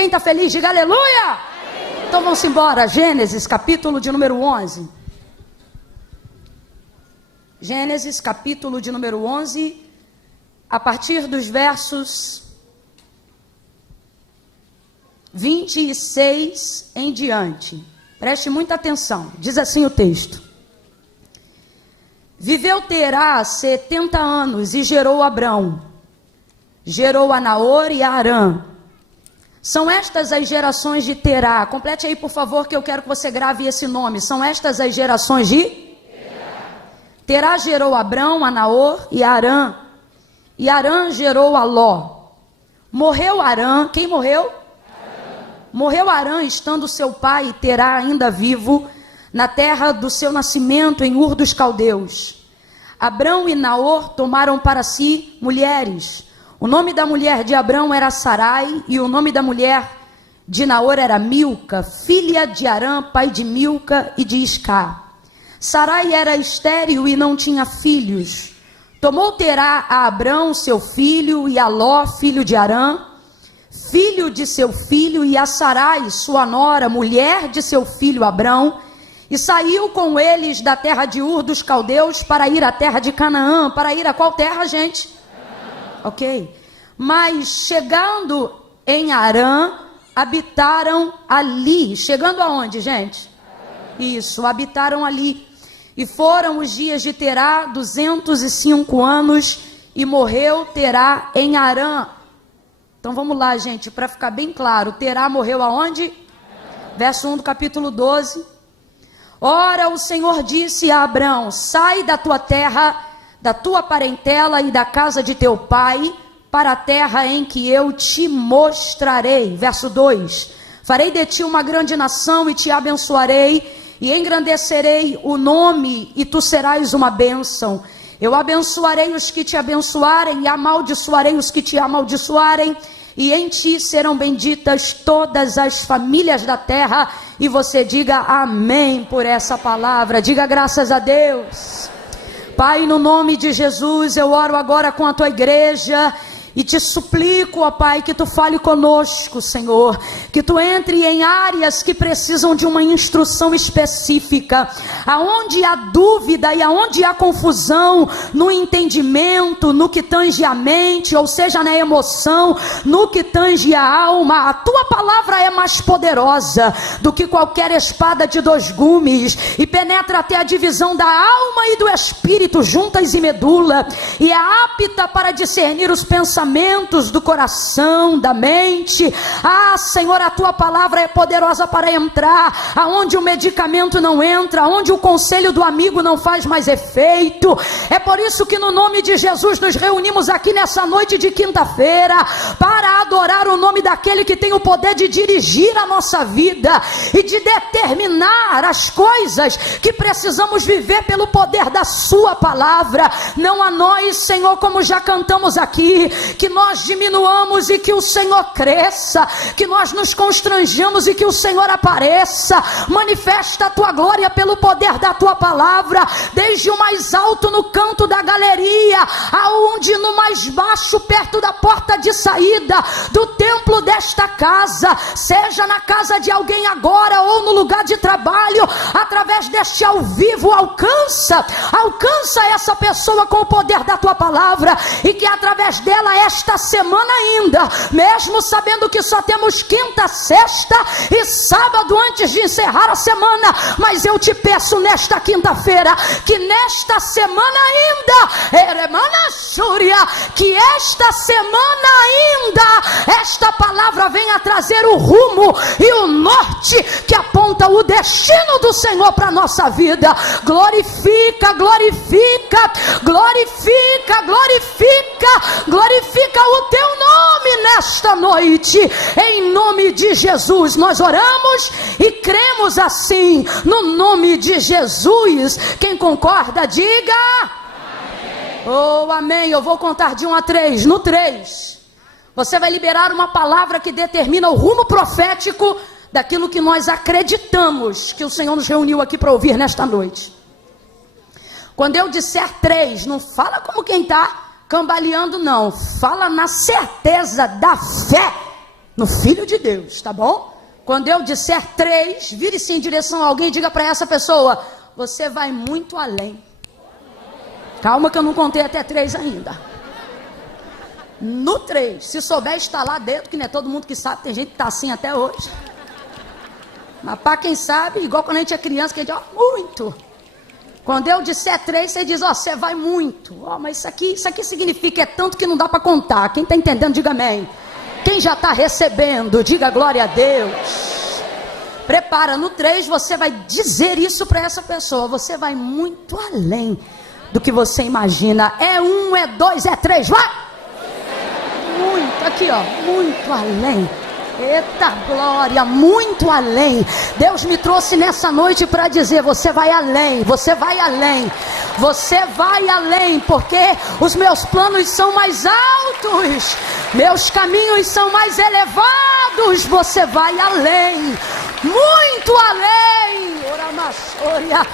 Quem está feliz, diga aleluia. Então vamos embora. Gênesis, capítulo de número 11. Gênesis, capítulo de número 11, a partir dos versos 26 em diante. Preste muita atenção. Diz assim o texto: Viveu Terá 70 anos e gerou Abrão. Gerou a Naor e a Arã. São estas as gerações de Terá. Complete aí, por favor, que eu quero que você grave esse nome. São estas as gerações de Terá gerou Abrão, a Naor e a Arã. E Arã gerou a Ló. Morreu Arã. Quem morreu? Arã. Morreu Arã, estando seu pai Terá ainda vivo, na terra do seu nascimento, em Ur dos Caldeus. Abrão e Naor tomaram para si mulheres. O nome da mulher de Abrão era Sarai, e o nome da mulher de Naor era Milca, filha de Arã, pai de Milca e de Isca. Sarai era estéril e não tinha filhos. Tomou Terá a Abrão, seu filho, e a Ló, filho de Arã, filho de seu filho, e a Sarai, sua nora, mulher de seu filho Abrão, e saiu com eles da terra de Ur dos Caldeus para ir à terra de Canaã. Para ir a qual terra, gente? Ok. Mas chegando em Arã, habitaram ali. Chegando aonde, gente? Isso, habitaram ali. E foram os dias de Terá 205 anos, e morreu Terá em Arã. Então vamos lá, gente, para ficar bem claro. Terá morreu aonde? Verso 1 do capítulo 12. Ora, o Senhor disse a Abrão: sai da tua terra, da tua parentela e da casa de teu pai, para a terra em que eu te mostrarei. Verso 2. Farei de ti uma grande nação e te abençoarei, e engrandecerei o nome, e tu serás uma bênção. Eu abençoarei os que te abençoarem, e amaldiçoarei os que te amaldiçoarem, e em ti serão benditas todas as famílias da terra. E você diga amém por essa palavra. Diga graças a Deus. Pai, no nome de Jesus, eu oro agora com a tua igreja e te suplico, ó Pai, que tu fale conosco, Senhor, que tu entre em áreas que precisam de uma instrução específica, aonde há dúvida e aonde há confusão no entendimento, no que tange a mente, ou seja, na emoção, no que tange a alma. A tua palavra é mais poderosa do que qualquer espada de dois gumes, e penetra até a divisão da alma e do espírito, juntas e medula, e é apta para discernir os pensamentos do coração, da mente. Ah, Senhor, a tua palavra é poderosa para entrar aonde o medicamento não entra, aonde o conselho do amigo não faz mais efeito. É por isso que no nome de Jesus nos reunimos aqui nessa noite de quinta-feira para adorar o nome daquele que tem o poder de dirigir a nossa vida e de determinar as coisas que precisamos viver pelo poder da sua palavra. Não a nós, Senhor, como já cantamos aqui, que nós diminuamos e que o Senhor cresça, que nós nos constranjamos e que o Senhor apareça. Manifesta a tua glória pelo poder da tua palavra, desde o mais alto no canto da galeria, aonde no mais baixo, perto da porta de saída do templo desta casa, seja na casa de alguém agora ou no lugar de trabalho, através deste ao vivo, alcança essa pessoa com o poder da tua palavra, e que através dela esta semana ainda, mesmo sabendo que só temos quinta, sexta e sábado antes de encerrar a semana, mas eu te peço nesta quinta-feira, que nesta semana ainda, que esta semana ainda, esta palavra venha trazer o rumo e o norte que aponta o destino do Senhor para a nossa vida. Glorifica, glorifica, glorifica, glorifica, glorifica o teu nome nesta noite, em nome de Jesus nós oramos e cremos assim, no nome de Jesus. Quem concorda, diga amém. Oh, amém. Eu vou contar de 1 a 3, no 3 você vai liberar uma palavra que determina o rumo profético daquilo que nós acreditamos que o Senhor nos reuniu aqui para ouvir nesta noite. Quando eu disser 3, não fala como quem está cambaleando, não. Fala na certeza da fé no Filho de Deus, tá bom? Quando eu disser 3, vire-se em direção a alguém e diga para essa pessoa: você vai muito além. Calma que eu não contei até 3 ainda. No 3, se souber estalar dedo, que não é todo mundo que sabe, tem gente que está assim até hoje. Mas para quem sabe, igual quando a gente é criança, que a gente diz, muito. Quando eu disser 3, você diz, você vai muito. Mas isso aqui significa, é tanto que não dá para contar. Quem está entendendo, diga amém. Quem já está recebendo, diga glória a Deus. Prepara, no 3 você vai dizer isso para essa pessoa. Você vai muito além do que você imagina. É 1, é 2, é 3, vai! Muito, aqui ó, muito além. Eita glória, muito além. Deus me trouxe nessa noite para dizer, você vai além, você vai além. Você vai além, porque os meus planos são mais altos, meus caminhos são mais elevados. Você vai além, muito além. Oramassoria.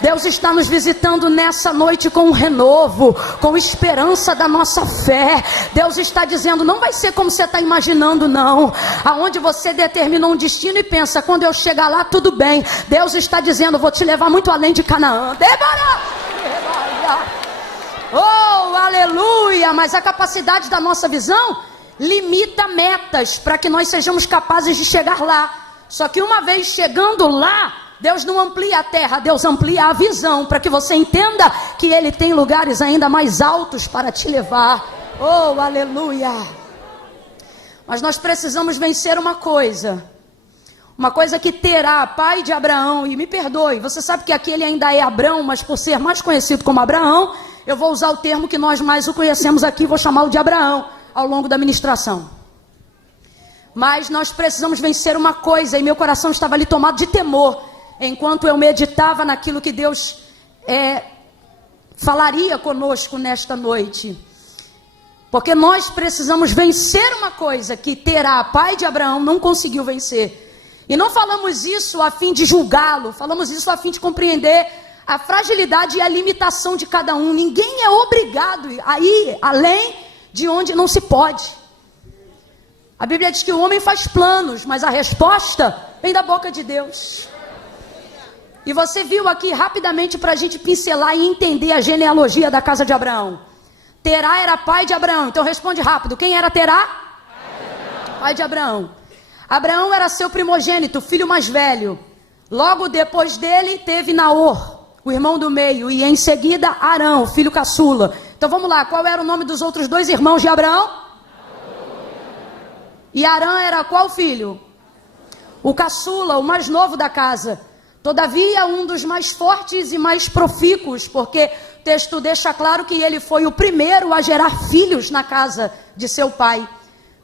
Deus está nos visitando nessa noite com um renovo, com esperança da nossa fé. Deus está dizendo, não vai ser como você está imaginando não, aonde você determinou um destino e pensa, quando eu chegar lá tudo bem. Deus está dizendo, vou te levar muito além de Canaã. Oh, aleluia. Mas a capacidade da nossa visão limita metas para que nós sejamos capazes de chegar lá. Só que uma vez chegando lá, Deus não amplia a terra, Deus amplia a visão, para que você entenda que Ele tem lugares ainda mais altos para te levar. Oh, aleluia. Mas nós precisamos vencer uma coisa que Terá, pai de Abraão, e me perdoe, você sabe que aqui ele ainda é Abrão, mas por ser mais conhecido como Abraão, eu vou usar o termo que nós mais o conhecemos aqui, vou chamá-lo de Abraão, ao longo da ministração. Mas nós precisamos vencer uma coisa, e meu coração estava ali tomado de temor, enquanto eu meditava naquilo que Deus falaria conosco nesta noite. Porque nós precisamos vencer uma coisa que Terá, pai de Abraão, não conseguiu vencer. E não falamos isso a fim de julgá-lo, falamos isso a fim de compreender a fragilidade e a limitação de cada um. Ninguém é obrigado a ir além de onde não se pode. A Bíblia diz que o homem faz planos, mas a resposta vem da boca de Deus. E você viu aqui rapidamente para a gente pincelar e entender a genealogia da casa de Abraão. Terá era pai de Abraão, então responde rápido, quem era Terá? Pai de Abraão. Abraão era seu primogênito, filho mais velho. Logo depois dele teve Naor, o irmão do meio, e em seguida Arão, o filho caçula. Então vamos lá, qual era o nome dos outros 2 irmãos de Abraão? E Arão era qual filho? O caçula, o mais novo da casa. Todavia, um dos mais fortes e mais profícuos, porque o texto deixa claro que ele foi o primeiro a gerar filhos na casa de seu pai.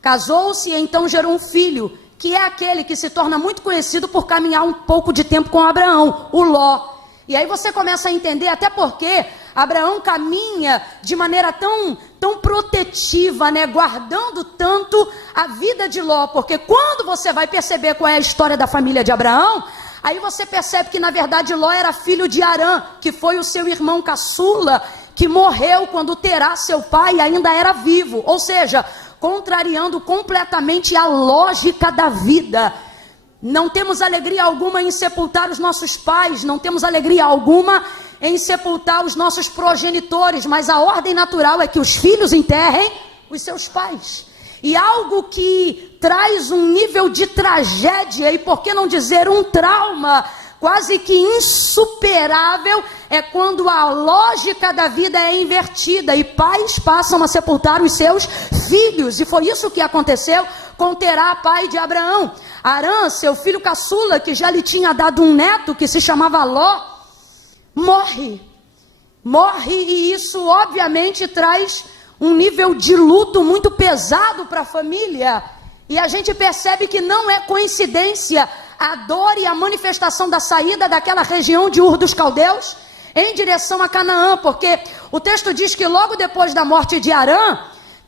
Casou-se e então gerou um filho, que é aquele que se torna muito conhecido por caminhar um pouco de tempo com Abraão, o Ló. E aí você começa a entender até porque Abraão caminha de maneira tão protetiva, né? Guardando tanto a vida de Ló, porque quando você vai perceber qual é a história da família de Abraão, aí você percebe que na verdade Ló era filho de Arã, que foi o seu irmão caçula, que morreu quando Terá, seu pai, ainda era vivo. Ou seja, contrariando completamente a lógica da vida. Não temos alegria alguma em sepultar os nossos pais, não temos alegria alguma em sepultar os nossos progenitores, mas a ordem natural é que os filhos enterrem os seus pais. E algo que traz um nível de tragédia, e por que não dizer um trauma, quase que insuperável, é quando a lógica da vida é invertida e pais passam a sepultar os seus filhos. E foi isso que aconteceu com Terá, pai de Abraão. Arã, seu filho caçula, que já lhe tinha dado um neto que se chamava Ló, morre, e isso obviamente traz um nível de luto muito pesado para a família. E a gente percebe que não é coincidência a dor e a manifestação da saída daquela região de Ur dos Caldeus em direção a Canaã, porque o texto diz que logo depois da morte de Arã,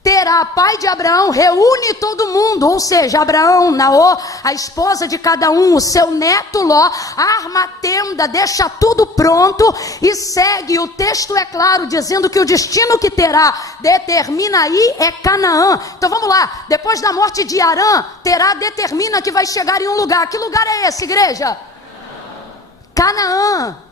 Terá, pai de Abraão, reúne todo mundo, ou seja, Abraão, Naor, a esposa de cada um, o seu neto Ló, arma a tenda, deixa tudo pronto e segue. O texto é claro, dizendo que o destino que Terá determina aí é Canaã. Então vamos lá, depois da morte de Arã, Terá determina que vai chegar em um lugar. Que lugar é esse, igreja? Canaã.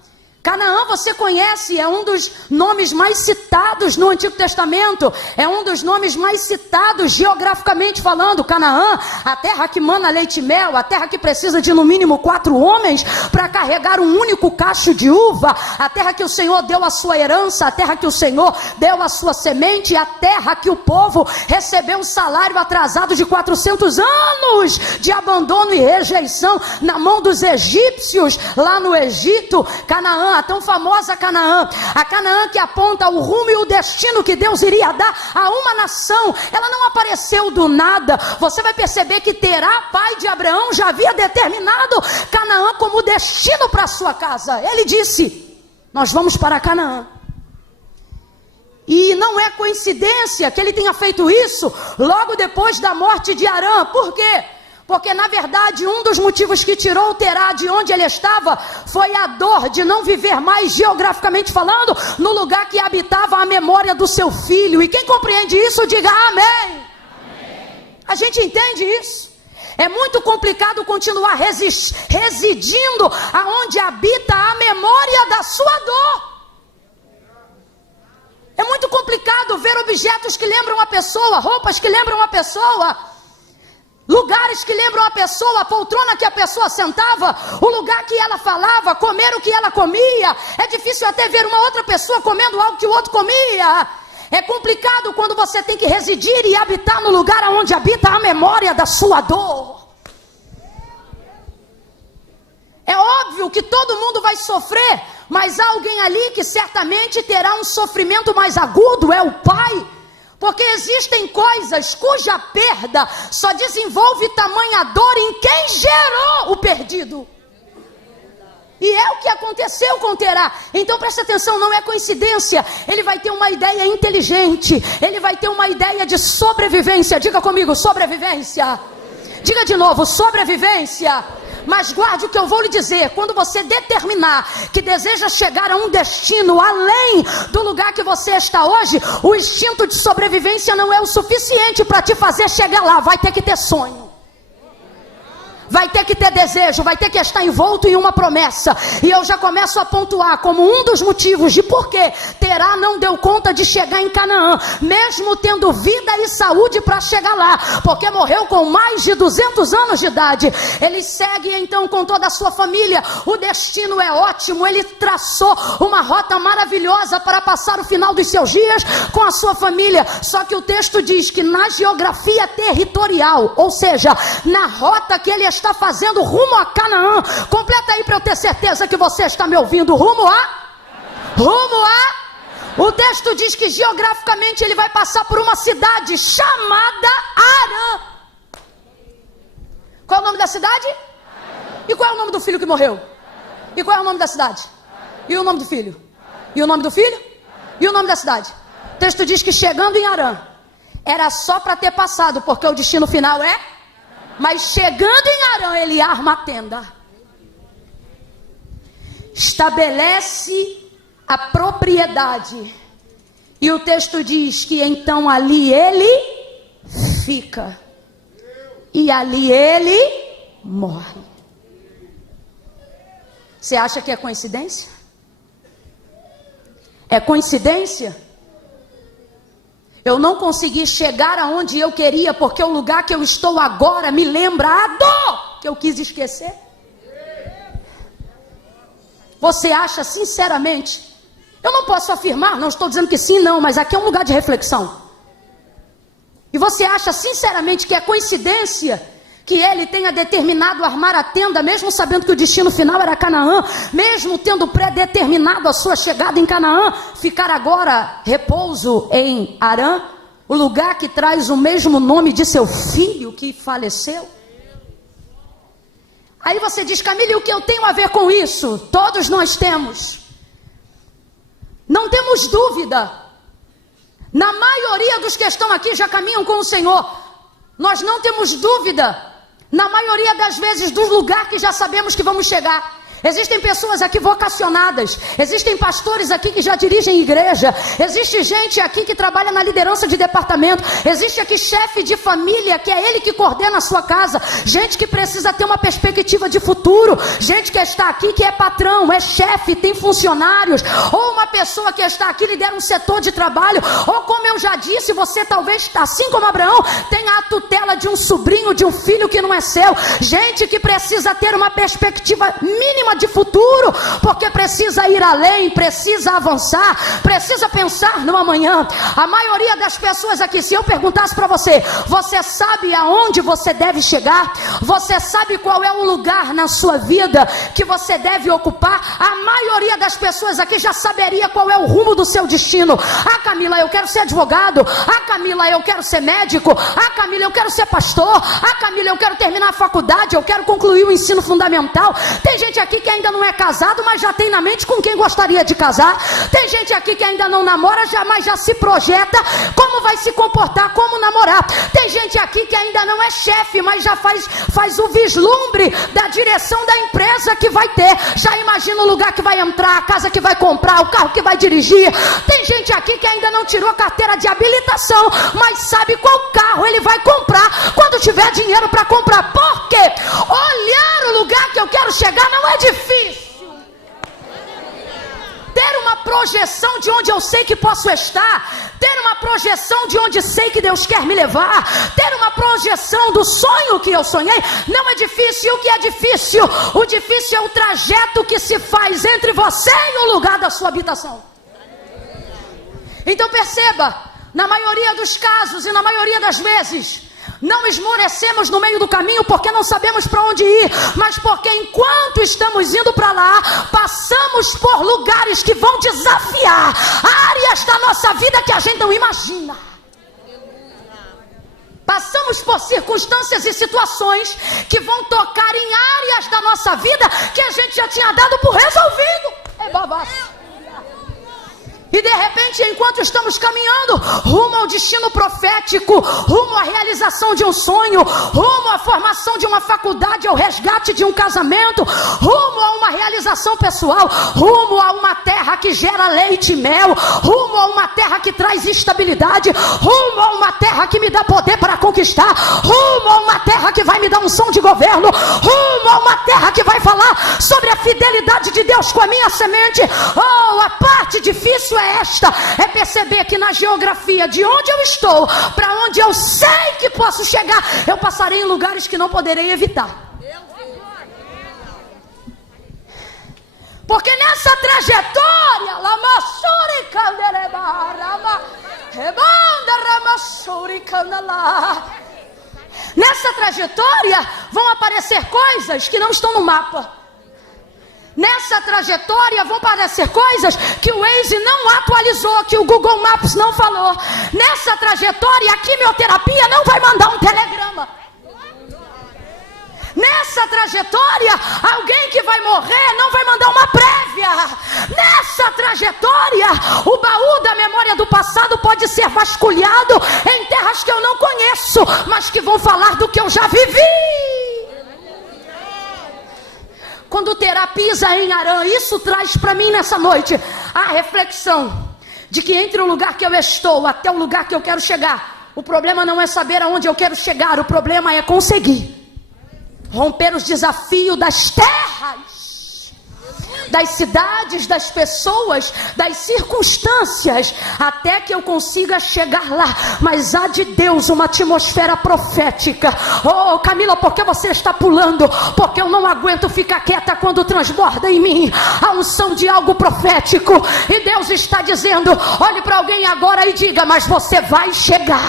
Canaã você conhece, é um dos nomes mais citados no Antigo Testamento, é um dos nomes mais citados geograficamente falando. Canaã, a terra que mana leite e mel, a terra que precisa de no mínimo 4 homens para carregar um único cacho de uva, a terra que o Senhor deu a sua herança, a terra que o Senhor deu a sua semente, a terra que o povo recebeu um salário atrasado de 400 anos de abandono e rejeição na mão dos egípcios lá no Egito. Canaã, a tão famosa Canaã, a Canaã que aponta o rumo e o destino que Deus iria dar a uma nação, ela não apareceu do nada. Você vai perceber que Terá, pai de Abraão, já havia determinado Canaã como destino para a sua casa. Ele disse: nós vamos para Canaã. E não é coincidência que ele tenha feito isso logo depois da morte de Arã. Por quê? Porque na verdade um dos motivos que tirou Terá de onde ele estava foi a dor de não viver mais, geograficamente falando, no lugar que habitava a memória do seu filho. E quem compreende isso, diga amém. Amém. A gente entende isso? É muito complicado continuar residindo aonde habita a memória da sua dor. É muito complicado ver objetos que lembram a pessoa, roupas que lembram a pessoa, lugares que lembram a pessoa, a poltrona que a pessoa sentava, o lugar que ela falava, comer o que ela comia. É difícil até ver uma outra pessoa comendo algo que o outro comia. É complicado quando você tem que residir e habitar no lugar onde habita a memória da sua dor. É óbvio que todo mundo vai sofrer, mas há alguém ali que certamente terá um sofrimento mais agudo, é o pai. Porque existem coisas cuja perda só desenvolve tamanha dor em quem gerou o perdido. E é o que aconteceu com Terá. Então presta atenção, não é coincidência. Ele vai ter uma ideia inteligente, ele vai ter uma ideia de sobrevivência. Diga comigo, sobrevivência. Diga de novo, sobrevivência. Mas guarde o que eu vou lhe dizer: quando você determinar que deseja chegar a um destino além do lugar que você está hoje, o instinto de sobrevivência não é o suficiente para te fazer chegar lá. Vai ter que ter sonho, vai ter que ter desejo, vai ter que estar envolto em uma promessa. E eu já começo a pontuar como um dos motivos de por que Terá não deu conta de chegar em Canaã, mesmo tendo vida e saúde para chegar lá, porque morreu com mais de 200 anos de idade. Ele segue então com toda a sua família. O destino é ótimo, ele traçou uma rota maravilhosa para passar o final dos seus dias com a sua família. Só que o texto diz que na geografia territorial, ou seja, na rota que ele está fazendo rumo a Canaã, completa aí para eu ter certeza que você está me ouvindo, rumo a, o texto diz que geograficamente ele vai passar por uma cidade chamada Arã. Qual é o nome da cidade? E qual é o nome do filho que morreu? E qual é o nome da cidade? E o nome do filho? E o nome do filho? E o nome da cidade? O texto diz que chegando em Arã, era só para ter passado, porque o destino final é... Mas chegando em Arã, ele arma a tenda, estabelece a propriedade, e o texto diz que então ali ele fica, e ali ele morre. Você acha que é coincidência? É coincidência? Eu não consegui chegar aonde eu queria, porque o lugar que eu estou agora me lembra a dor que eu quis esquecer. Você acha sinceramente? Eu não posso afirmar, não estou dizendo que sim, não, mas aqui é um lugar de reflexão. E você acha sinceramente que é coincidência que ele tenha determinado armar a tenda, mesmo sabendo que o destino final era Canaã, mesmo tendo predeterminado a sua chegada em Canaã, ficar agora repouso em Arã, o lugar que traz o mesmo nome de seu filho que faleceu? Aí você diz, Camille, o que eu tenho a ver com isso? Todos nós temos. Não temos dúvida. Na maioria dos que estão aqui já caminham com o Senhor. Nós não temos dúvida, na maioria das vezes, do lugar que já sabemos que vamos chegar. Existem pessoas aqui vocacionadas, existem pastores aqui que já dirigem igreja, existe gente aqui que trabalha na liderança de departamento, existe aqui chefe de família, que é ele que coordena a sua casa, gente que precisa ter uma perspectiva de futuro, gente que está aqui que é patrão, é chefe, tem funcionários, ou uma pessoa que está aqui lidera um setor de trabalho, ou como eu já disse, você talvez, assim como Abraão, tenha a tutela de um sobrinho, de um filho que não é seu, gente que precisa ter uma perspectiva mínima de futuro, porque precisa ir além, precisa avançar, precisa pensar no amanhã. A maioria das pessoas aqui, se eu perguntasse para você, você sabe aonde você deve chegar? Você sabe qual é o lugar na sua vida que você deve ocupar? A maioria das pessoas aqui já saberia qual é o rumo do seu destino. Ah, Camila, eu quero ser advogado. Ah, Camila, eu quero ser médico. Ah, Camila, eu quero ser pastor. Ah, Camila, eu quero terminar a faculdade, eu quero concluir o ensino fundamental. Tem gente aqui que ainda não é casado, mas já tem na mente com quem gostaria de casar. Tem gente aqui que ainda não namora, mas já se projeta como vai se comportar, como namorar. Tem gente aqui que ainda não é chefe, mas já faz o vislumbre da direção da empresa que vai ter. Já imagina o lugar que vai entrar, a casa que vai comprar, o carro que vai dirigir. Tem gente aqui que ainda não tirou a carteira de habilitação, mas sabe qual carro ele vai comprar quando tiver dinheiro para comprar. Por quê? Olhar o lugar que eu quero chegar não é difícil. Ter uma projeção de onde eu sei que posso estar, ter uma projeção de onde sei que Deus quer me levar, ter uma projeção do sonho que eu sonhei, não é difícil. O que é difícil? O difícil é o trajeto que se faz entre você e o lugar da sua habitação. Então perceba, na maioria dos casos e na maioria das vezes, não esmorecemos no meio do caminho porque não sabemos para onde ir, mas porque enquanto estamos indo para lá, passamos por lugares que vão desafiar áreas da nossa vida que a gente não imagina. Passamos por circunstâncias e situações que vão tocar em áreas da nossa vida que a gente já tinha dado por resolvido. É babaço. E de repente, enquanto estamos caminhando rumo ao destino profético, rumo à realização de um sonho, rumo à formação de uma faculdade, ao resgate de um casamento, rumo a uma realização pessoal, rumo a uma terra que gera leite e mel, rumo a uma terra que traz estabilidade, rumo a uma terra que me dá poder para conquistar, rumo a uma terra que vai me dar unção de governo, rumo a uma terra que vai falar sobre a fidelidade de Deus com a minha semente. Oh, a parte difícil é perceber que na geografia de onde eu estou, para onde eu sei que posso chegar, eu passarei em lugares que não poderei evitar. Porque nessa trajetória, nessa trajetória vão aparecer coisas que não estão no mapa. Nessa trajetória vão aparecer coisas que o Waze não atualizou, que o Google Maps não falou. Nessa trajetória a quimioterapia não vai mandar um telegrama. Nessa trajetória, alguém que vai morrer não vai mandar uma prévia. Nessa trajetória, o baú da memória do passado pode ser vasculhado em terras que eu não conheço, mas que vão falar do que eu já vivi. Quando Terá pisa em Harã, isso traz para mim nessa noite a reflexão de que entre o lugar que eu estou até o lugar que eu quero chegar, o problema não é saber aonde eu quero chegar, o problema é conseguir romper os desafios das terras, das cidades, das pessoas, das circunstâncias, até que eu consiga chegar lá. Mas há de Deus uma atmosfera profética. Oh, Camila, por que você está pulando? Porque eu não aguento ficar quieta quando transborda em mim a unção de algo profético. E Deus está dizendo: olhe para alguém agora e diga: mas você vai chegar.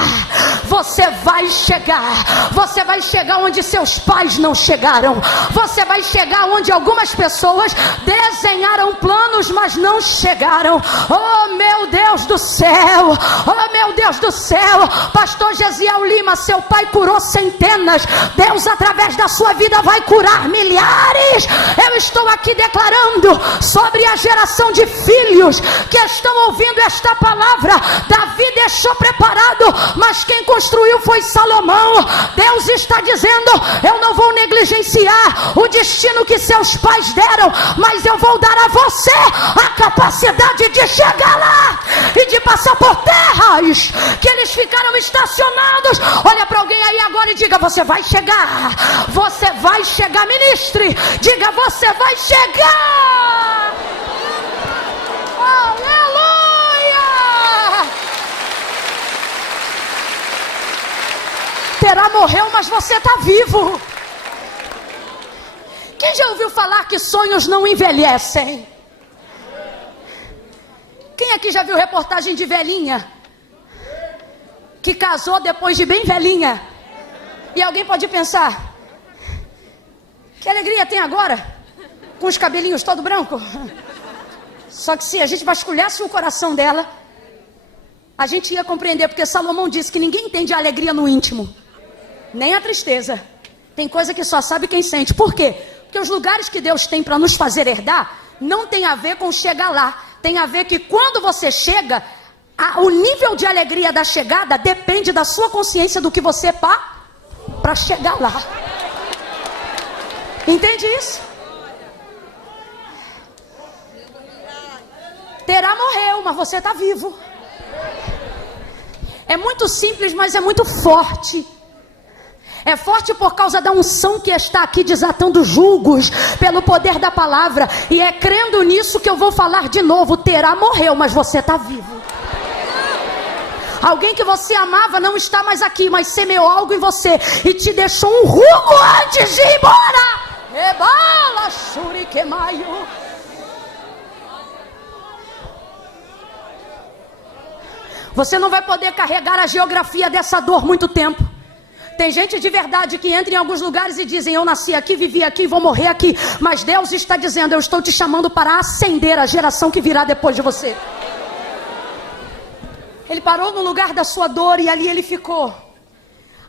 Você vai chegar. Você vai chegar onde seus pais não chegaram. Você vai chegar onde algumas pessoas desenharam planos, mas não chegaram. Oh, meu Deus do céu. céu. Oh, meu Deus do céu. Pastor Gesiel Lima, seu pai curou centenas. Deus, através da sua vida, vai curar milhares. Eu estou aqui declarando sobre a geração de filhos que estão ouvindo esta palavra. Davi deixou preparado, mas quem construiu foi Salomão. Deus está dizendo: eu não vou negligenciar o destino que seus pais deram, mas eu vou dar a você a capacidade de chegar lá e de passar por terras que eles ficaram estacionados. Olha para alguém aí agora e diga: você vai chegar, você vai chegar. Ministre, diga: você vai chegar. Aleluia! Terá morreu, mas você está vivo. Quem já ouviu falar que sonhos não envelhecem? Quem aqui já viu reportagem de velhinha que casou depois de bem velhinha? E alguém pode pensar: que alegria tem agora, com os cabelinhos todo branco? Só que se a gente vasculhasse o coração dela, a gente ia compreender, porque Salomão disse que ninguém entende a alegria no íntimo, nem a tristeza. Tem coisa que só sabe quem sente. Por quê? Porque os lugares que Deus tem para nos fazer herdar não tem a ver com chegar lá. Tem a ver que quando você chega, o nível de alegria da chegada depende da sua consciência do que você para chegar lá. Entende isso? Terá morreu, mas você está vivo. É muito simples, mas é muito forte. É forte por causa da unção que está aqui desatando julgos pelo poder da palavra. E é crendo nisso que eu vou falar de novo. Terá morreu, mas você está vivo. Alguém que você amava não está mais aqui, mas semeou algo em você e te deixou um rumo antes de ir embora. Ebala shurikemaio. Você não vai poder carregar a geografia dessa dor muito tempo. Tem gente de verdade que entra em alguns lugares e dizem: eu nasci aqui, vivi aqui, vou morrer aqui. Mas Deus está dizendo: eu estou te chamando para ascender a geração que virá depois de você. Ele parou no lugar da sua dor e ali ele ficou.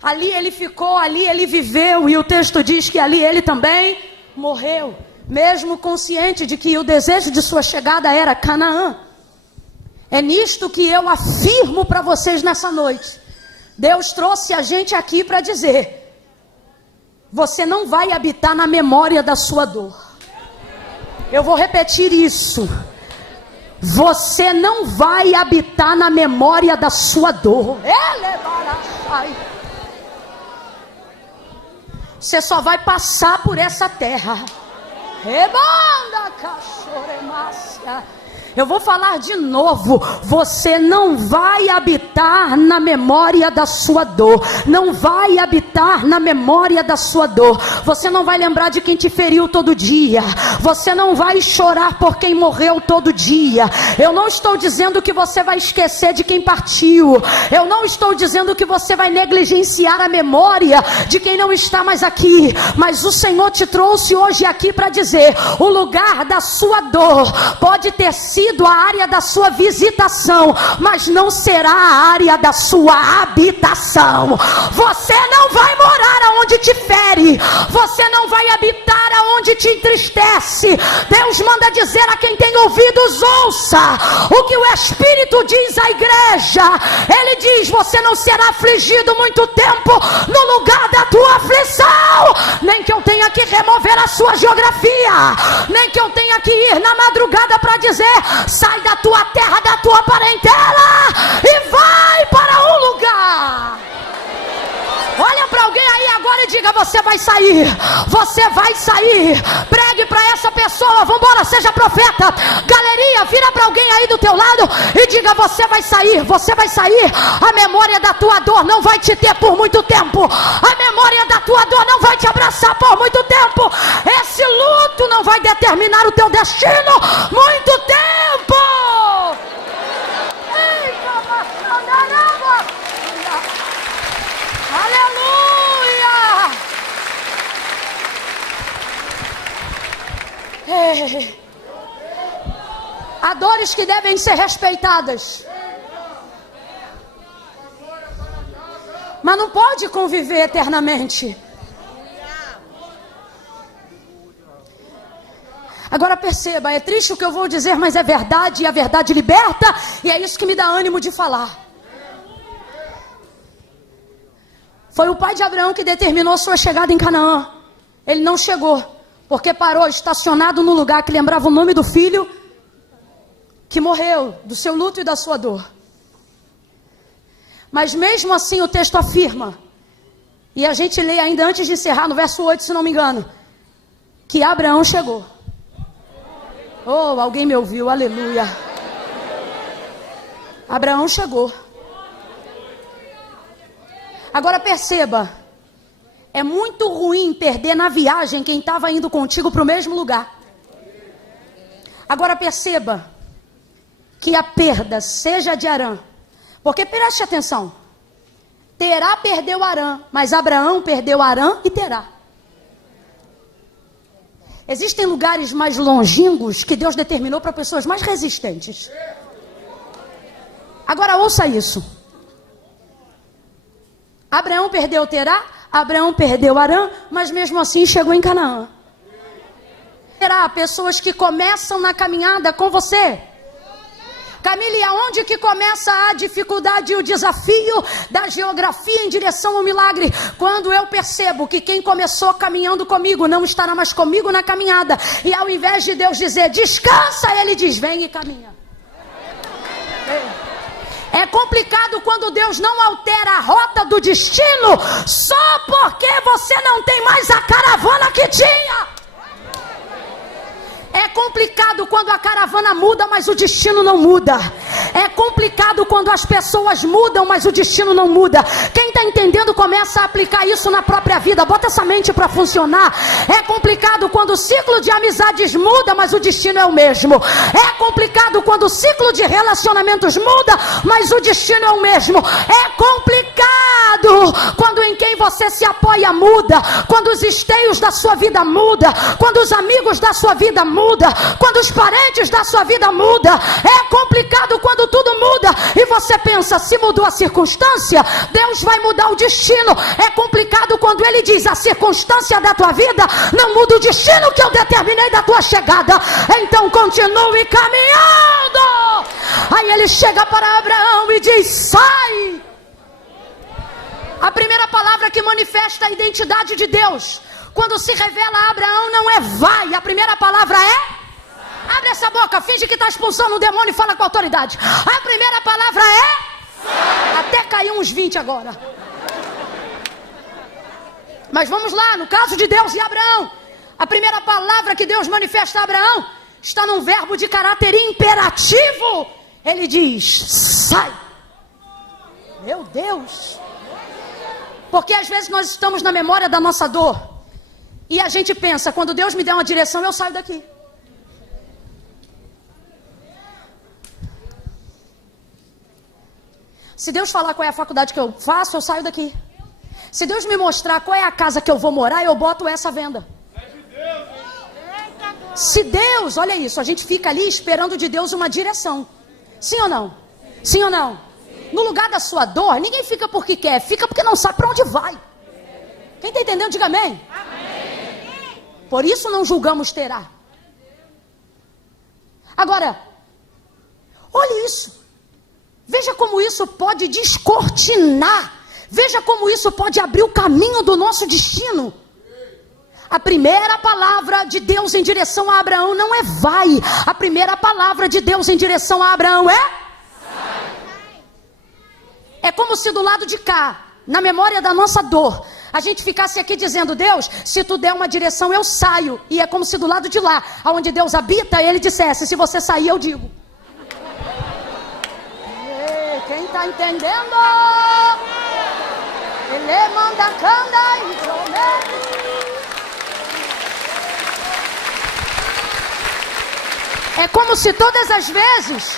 Ali ele ficou, ali ele viveu. E o texto diz que ali ele também morreu, mesmo consciente de que o desejo de sua chegada era Canaã. É nisto que eu afirmo para vocês nessa noite. Deus trouxe a gente aqui para dizer: você não vai habitar na memória da sua dor. Eu vou repetir isso. Você não vai habitar na memória da sua dor. Você só vai passar por essa terra. Eu vou falar de novo. Você não vai habitar na memória da sua dor. Não vai habitar na memória da sua dor. Você não vai lembrar de quem te feriu todo dia. Você não vai chorar por quem morreu todo dia. Eu não estou dizendo que você vai esquecer de quem partiu. Eu não estou dizendo que você vai negligenciar a memória de quem não está mais aqui. Mas o Senhor te trouxe hoje aqui para dizer: o lugar da sua dor pode ter sido a área da sua visitação, mas não será a área da sua habitação. Você não vai morar aonde te fere. Você não vai habitar aonde te entristece. Deus manda dizer a quem tem ouvidos: ouça o que o Espírito diz à igreja. Ele diz: você não será afligido muito tempo no lugar da tua aflição. Nem que eu tenha que remover a sua geografia, nem que eu tenha que ir na madrugada para dizer: sai da tua terra, da tua parentela e vai para um lugar. Olha para alguém aí agora e diga: você vai sair, você vai sair. Pregue para essa pessoa, vambora, seja profeta. Galeria, vira para alguém aí do teu lado e diga: você vai sair, você vai sair. A memória da tua dor não vai te ter por muito tempo. A memória da tua dor não vai te abraçar por muito tempo. Esse luto não vai determinar o teu destino muito tempo. Aleluia! Há dores que devem ser respeitadas. mas não pode conviver eternamente. Agora perceba, é triste o que eu vou dizer, mas é verdade, e a verdade liberta, e é isso que me dá ânimo de falar. Foi o pai de Abraão que determinou sua chegada em Canaã. Ele não chegou, porque parou estacionado num lugar que lembrava o nome do filho que morreu, do seu luto e da sua dor. Mas mesmo assim o texto afirma, e a gente lê ainda antes de encerrar, no verso 8, se não me engano, que Abraão chegou. Oh, alguém me ouviu, aleluia. Abraão chegou. Agora perceba, é muito ruim perder na viagem quem estava indo contigo para o mesmo lugar. Agora perceba que a perda seja de Arã, porque preste atenção, Terá perdeu Arã, mas Abraão perdeu Arã e Terá. Existem lugares mais longínquos que Deus determinou para pessoas mais resistentes. Agora ouça isso. Abraão perdeu Terá, Abraão perdeu Arã, mas mesmo assim chegou em Canaã. Terá pessoas que começam na caminhada com você. Camille, aonde que começa a dificuldade e o desafio da geografia em direção ao milagre? Quando eu percebo que quem começou caminhando comigo não estará mais comigo na caminhada. E ao invés de Deus dizer, descansa, Ele diz, vem e caminha. É complicado quando Deus não altera a rota do destino só porque você não tem mais a caravana que tinha. É complicado quando a caravana muda, mas o destino não muda. É complicado quando as pessoas mudam, mas o destino não muda. Quem está entendendo começa a aplicar isso na própria vida. Bota essa mente para funcionar. É complicado quando o ciclo de amizades muda, mas o destino é o mesmo. É complicado quando o ciclo de relacionamentos muda, mas o destino é o mesmo. É complicado quando em quem você se apoia muda, quando os esteios da sua vida mudam, quando os amigos da sua vida mudam, quando os parentes da sua vida mudam. É complicado quando tudo muda e você pensa, se mudou a circunstância, Deus vai mudar o destino. É complicado quando Ele diz, a circunstância da tua vida não muda o destino que eu determinei da tua chegada, então continue caminhando. Aí Ele chega para Abraão e diz, sai. A primeira palavra que manifesta a identidade de Deus quando se revela a Abraão não é vai, a primeira palavra é abre essa boca, finge que está expulsando o demônio e fala com autoridade. A primeira palavra é até caiu uns 20 agora. Mas vamos lá, no caso de Deus e Abraão, a primeira palavra que Deus manifesta a Abraão está num verbo de caráter imperativo. Ele diz, sai. Meu Deus. Porque às vezes nós estamos na memória da nossa dor e a gente pensa, quando Deus me der uma direção, eu saio daqui. Se Deus falar qual é a faculdade que eu faço, eu saio daqui. Se Deus me mostrar qual é a casa que eu vou morar, eu boto essa à venda. Se Deus, olha isso, a gente fica ali esperando de Deus uma direção. Sim ou não? Sim ou não? No lugar da sua dor, ninguém fica porque quer, fica porque não sabe para onde vai. Quem está entendendo, diga amém. Por isso não julgamos Terá. Agora, olhe isso. Veja como isso pode descortinar. Veja como isso pode abrir o caminho do nosso destino. A primeira palavra de Deus em direção a Abraão não é vai. A primeira palavra de Deus em direção a Abraão é sai. É como se do lado de cá, na memória da nossa dor, a gente ficasse aqui dizendo, Deus, se tu der uma direção eu saio. E é como se do lado de lá, onde Deus habita, Ele dissesse, se você sair eu digo. Quem está entendendo? Ele manda canda e promete. É como se todas as vezes,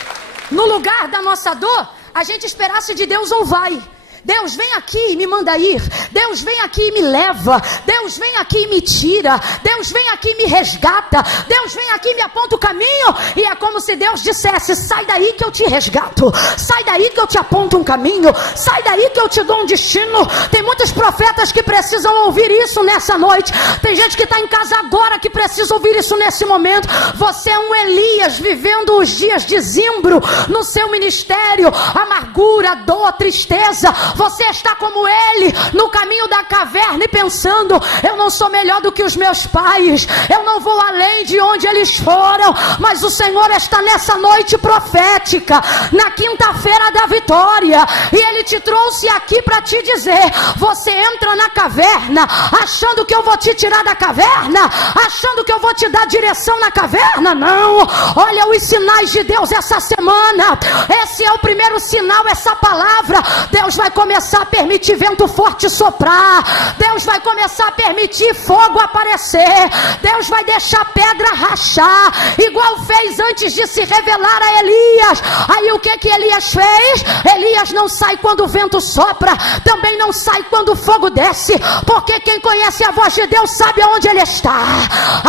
no lugar da nossa dor, a gente esperasse de Deus um vai. Deus vem aqui e me manda ir. Deus vem aqui e me leva. Deus vem aqui e me tira. Deus vem aqui e me resgata. Deus vem aqui e me aponta o caminho. E é como se Deus dissesse: sai daí que eu te resgato. Sai daí que eu te aponto um caminho. Sai daí que eu te dou um destino. Tem muitos profetas que precisam ouvir isso nessa noite. Tem gente que está em casa agora que precisa ouvir isso nesse momento. Você é um Elias vivendo os dias de zimbro no seu ministério. Amargura, dor, tristeza. Você está como ele, no caminho da caverna e pensando: eu não sou melhor do que os meus pais, eu não vou além de onde eles foram. Mas o Senhor está nessa noite profética, na quinta-feira da vitória, e Ele te trouxe aqui para te dizer: você entra na caverna achando que eu vou te tirar da caverna, achando que eu vou te dar direção na caverna? Não. Olha os sinais de Deus essa semana. Esse é o primeiro sinal, essa palavra. Deus vai começar a permitir vento forte soprar. Deus vai começar a permitir fogo aparecer. Deus vai deixar pedra rachar, igual fez antes de se revelar a Elias. Aí o que Elias fez? Elias não sai quando o vento sopra, também não sai quando o fogo desce, porque quem conhece a voz de Deus sabe aonde ele está.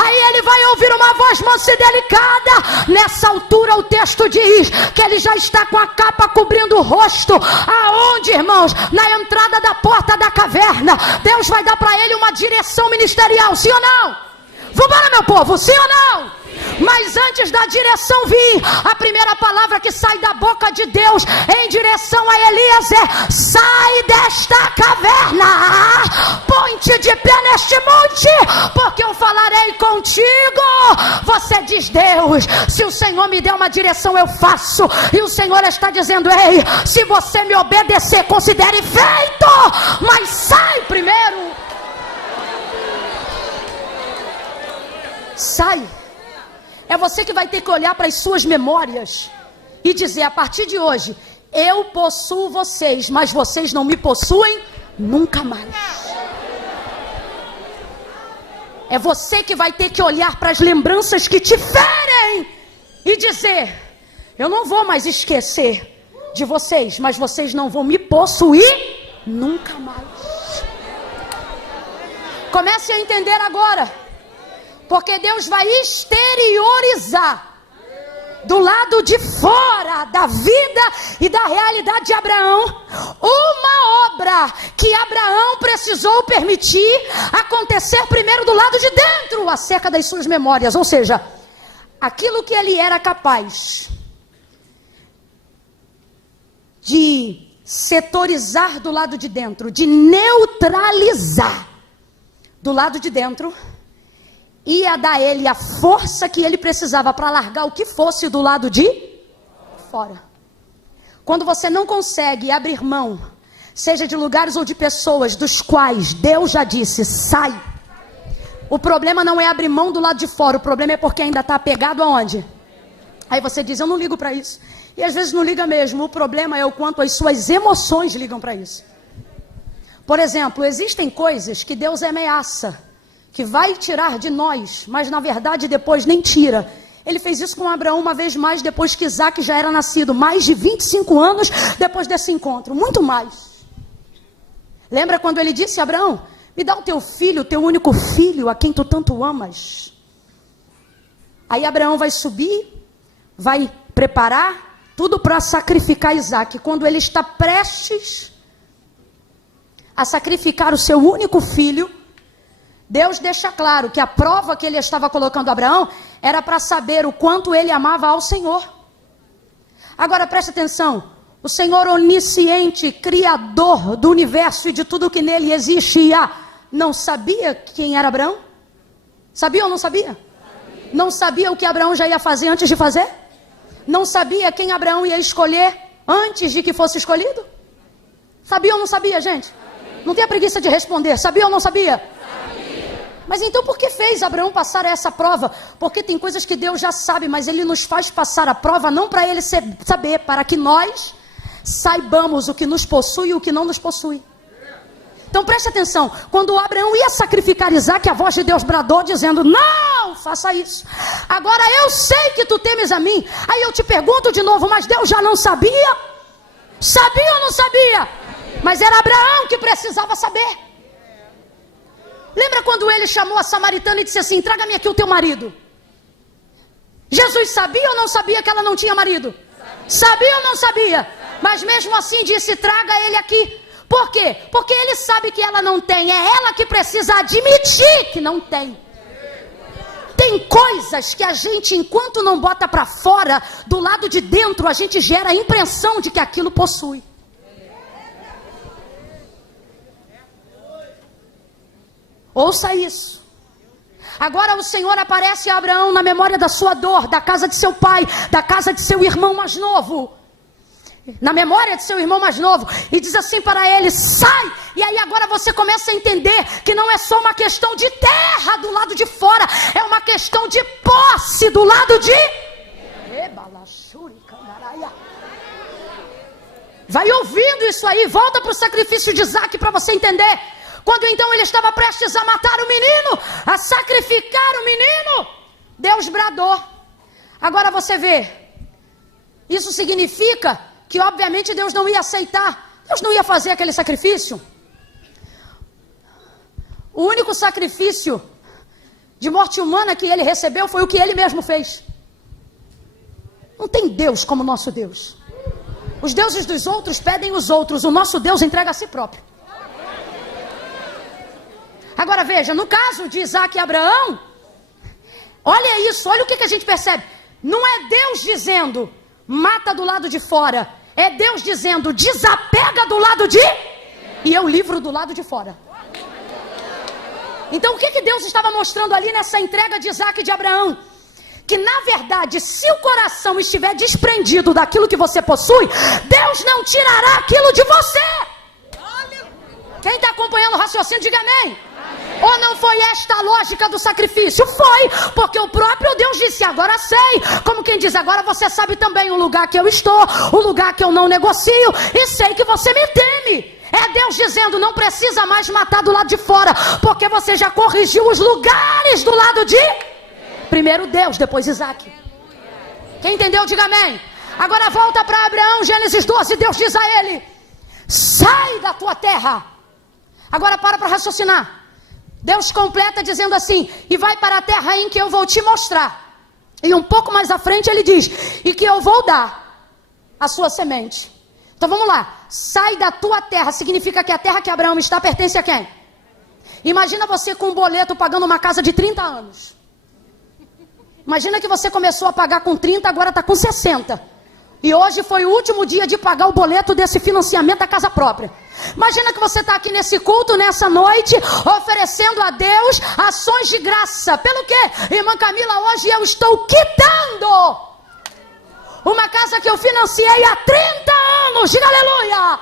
Aí ele vai ouvir uma voz mansa e delicada. Nessa altura o texto diz que ele já está com a capa cobrindo o rosto. Aonde, irmãos? Na entrada da porta da caverna. Deus vai dar para ele uma direção ministerial, sim ou não? Vambora, meu povo, sim ou não? Mas antes da direção vir, a primeira palavra que sai da boca de Deus em direção a Elias é: sai desta caverna, põe-te de pé neste monte, porque eu falarei contigo. Você diz: Deus, se o Senhor me der uma direção eu faço. E o Senhor está dizendo: ei, se você me obedecer, considere feito, mas sai primeiro. Sai. É você que vai ter que olhar para as suas memórias e dizer: a partir de hoje, eu possuo vocês, mas vocês não me possuem nunca mais. É você que vai ter que olhar para as lembranças que te ferem e dizer: eu não vou mais esquecer de vocês, mas vocês não vão me possuir nunca mais. Comece a entender agora. Porque Deus vai exteriorizar do lado de fora da vida e da realidade de Abraão uma obra que Abraão precisou permitir acontecer primeiro do lado de dentro, acerca das suas memórias. Ou seja, aquilo que ele era capaz de setorizar do lado de dentro, de neutralizar do lado de dentro, ia dar ele a força que ele precisava para largar o que fosse do lado de fora. Quando você não consegue abrir mão, seja de lugares ou de pessoas dos quais Deus já disse: sai. O problema não é abrir mão do lado de fora, o problema é porque ainda está apegado aonde? Aí você diz: eu não ligo para isso. E às vezes não liga mesmo. O problema é o quanto as suas emoções ligam para isso. Por exemplo, existem coisas que Deus ameaça, que vai tirar de nós, mas na verdade depois nem tira. Ele fez isso com Abraão uma vez mais, depois que Isaac já era nascido, mais de 25 anos depois desse encontro, muito mais. Lembra quando ele disse: Abraão, me dá o teu filho, o teu único filho, a quem tu tanto amas. Aí Abraão vai subir, vai preparar tudo para sacrificar Isaac. Quando ele está prestes a sacrificar o seu único filho, Deus deixa claro que a prova que ele estava colocando a Abraão era para saber o quanto ele amava ao Senhor. Agora preste atenção: o Senhor onisciente, criador do universo e de tudo que nele existia, não sabia quem era Abraão? Sabia ou não sabia? Não sabia o que Abraão já ia fazer antes de fazer? Não sabia quem Abraão ia escolher antes de que fosse escolhido? Sabia ou não sabia, gente? Não tenha preguiça de responder. Sabia ou não sabia? Mas então por que fez Abraão passar essa prova? Porque tem coisas que Deus já sabe, mas Ele nos faz passar a prova não para Ele saber, para que nós saibamos o que nos possui e o que não nos possui. Então preste atenção, quando Abraão ia sacrificar Isaac, a voz de Deus bradou dizendo: não faça isso. Agora eu sei que tu temes a mim. Aí eu te pergunto de novo: mas Deus já não sabia? Sabia ou não sabia? Mas era Abraão que precisava saber. Lembra quando ele chamou a samaritana e disse assim: traga-me aqui o teu marido? Jesus sabia ou não sabia que ela não tinha marido? Sabia ou não sabia? Mas mesmo assim disse: traga ele aqui. Por quê? Porque ele sabe que ela não tem. É ela que precisa admitir que não tem. Tem coisas que a gente, enquanto não bota para fora, do lado de dentro, a gente gera a impressão de que aquilo possui. Ouça isso. Agora o Senhor aparece a Abraão na memória da sua dor, da casa de seu pai, da casa de seu irmão mais novo. Na memória de seu irmão mais novo. E diz assim para ele: sai! E aí agora você começa a entender que não é só uma questão de terra do lado de fora. É uma questão de posse do lado de... Vai ouvindo isso aí. Volta para o sacrifício de Isaac para você entender. Quando então ele estava prestes a matar o menino, a sacrificar o menino, Deus bradou. Agora você vê, isso significa que obviamente Deus não ia aceitar, Deus não ia fazer aquele sacrifício. O único sacrifício de morte humana que ele recebeu foi o que ele mesmo fez. Não tem Deus como o nosso Deus. Os deuses dos outros pedem os outros, o nosso Deus entrega a si próprio. Agora veja, no caso de Isaac e Abraão, olha isso, olha o que a gente percebe. Não é Deus dizendo, mata do lado de fora. É Deus dizendo, desapega do lado de... E eu livro do lado de fora. Então o que Deus estava mostrando ali nessa entrega de Isaac e de Abraão? Que na verdade, se o coração estiver desprendido daquilo que você possui, Deus não tirará aquilo de você. Quem está acompanhando o raciocínio, diga amém. Ou não foi esta a lógica do sacrifício? Foi, porque o próprio Deus disse, agora sei. Como quem diz, agora você sabe também o lugar que eu estou, o lugar que eu não negocio, e sei que você me teme. É Deus dizendo, não precisa mais matar do lado de fora, porque você já corrigiu os lugares do lado de... Primeiro Deus, depois Isaac. Quem entendeu, diga amém. Agora volta para Abraão, Gênesis 12, Deus diz a ele, sai da tua terra. Agora para raciocinar. Deus completa dizendo assim, e vai para a terra em que eu vou te mostrar. E um pouco mais à frente ele diz, e que eu vou dar a sua semente. Então vamos lá, sai da tua terra, significa que a terra que Abraão está pertence a quem? Imagina você com um boleto pagando uma casa de 30 anos. Imagina que você começou a pagar com 30, agora está com 60. E hoje foi o último dia de pagar o boleto desse financiamento da casa própria. Imagina que você está aqui nesse culto, nessa noite, oferecendo a Deus ações de graça. Pelo quê? Irmã Camila, hoje eu estou quitando uma casa que eu financiei há 30 anos. Diga aleluia.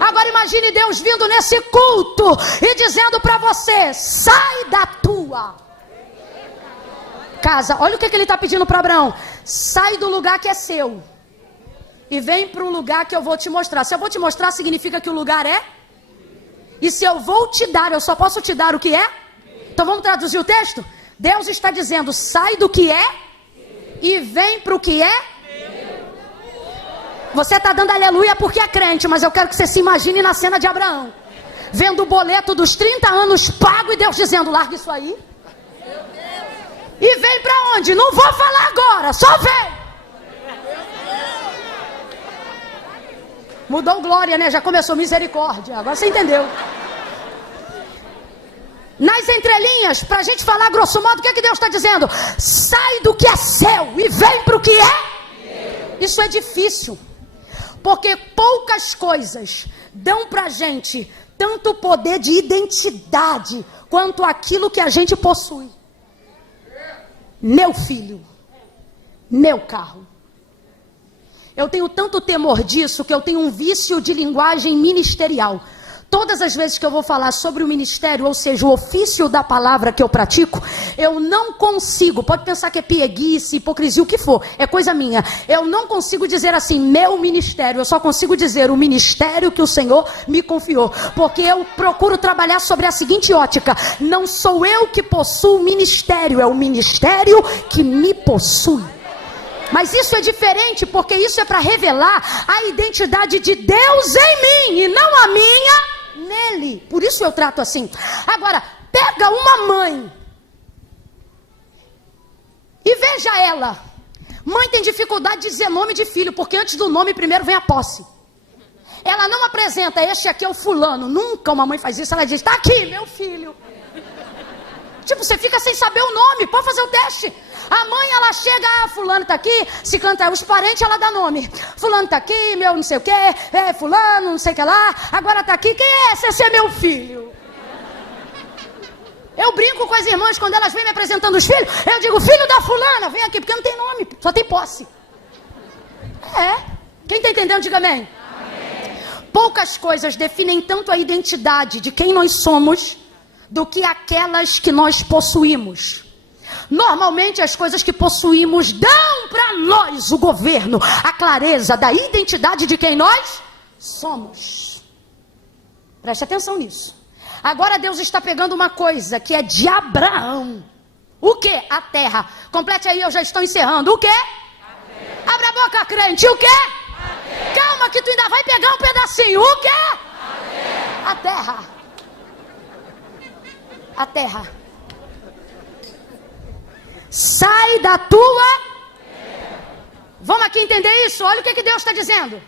Agora imagine Deus vindo nesse culto e dizendo para você, sai da tua casa. Olha o que ele está pedindo para Abraão. Sai do lugar que é seu. E vem para um lugar que eu vou te mostrar. Se eu vou te mostrar, significa que o lugar é? E se eu vou te dar, eu só posso te dar o que é? Então vamos traduzir o texto? Deus está dizendo, sai do que é e vem para o que é? Você está dando aleluia porque é crente, mas eu quero que você se imagine na cena de Abraão. Vendo o boleto dos 30 anos pago e Deus dizendo, larga isso aí. E vem para onde? Não vou falar agora, só vem. Mudou glória, né? Já começou misericórdia. Agora você entendeu. Nas entrelinhas, para a gente falar grosso modo, o que é que Deus está dizendo? Sai do que é seu e vem para o que é. Isso é difícil. Porque poucas coisas dão para a gente tanto poder de identidade quanto aquilo que a gente possui. Meu filho, meu carro. Eu tenho tanto temor disso que eu tenho um vício de linguagem ministerial. Todas as vezes que eu vou falar sobre o ministério, ou seja, o ofício da palavra que eu pratico, eu não consigo, pode pensar que é pieguice, hipocrisia, o que for, é coisa minha. Eu não consigo dizer assim, meu ministério, eu só consigo dizer o ministério que o Senhor me confiou. Porque eu procuro trabalhar sobre a seguinte ótica, não sou eu que possuo o ministério, é o ministério que me possui. Mas isso é diferente, porque isso é para revelar a identidade de Deus em mim e não a minha nele. Por isso eu trato assim. Agora, pega uma mãe e veja ela. Mãe tem dificuldade de dizer nome de filho, porque antes do nome primeiro vem a posse. Ela não apresenta, este aqui é o fulano. Nunca uma mãe faz isso, ela diz, está aqui meu filho. Tipo, você fica sem saber o nome, pode fazer o teste. A mãe, ela chega, fulano tá aqui, se canta os parentes, ela dá nome. Fulano tá aqui, meu não sei o quê, fulano, não sei o que lá, agora tá aqui, quem é esse? Esse é meu filho. Eu brinco com as irmãs, quando elas vêm me apresentando os filhos, eu digo, filho da fulana, vem aqui, porque não tem nome, só tem posse. Quem tá entendendo, diga amém. Poucas coisas definem tanto a identidade de quem nós somos do que aquelas que nós possuímos. Normalmente as coisas que possuímos dão para nós o governo, a clareza da identidade de quem nós somos. Preste atenção nisso. Agora Deus está pegando uma coisa que é de Abraão. O que? A terra. Complete aí, eu já estou encerrando. O que? Abra a boca, crente. O que? Calma que tu ainda vai pegar um pedacinho. O que? A terra. A terra. Sai da tua. Vamos aqui entender isso? Olha o que Deus está dizendo.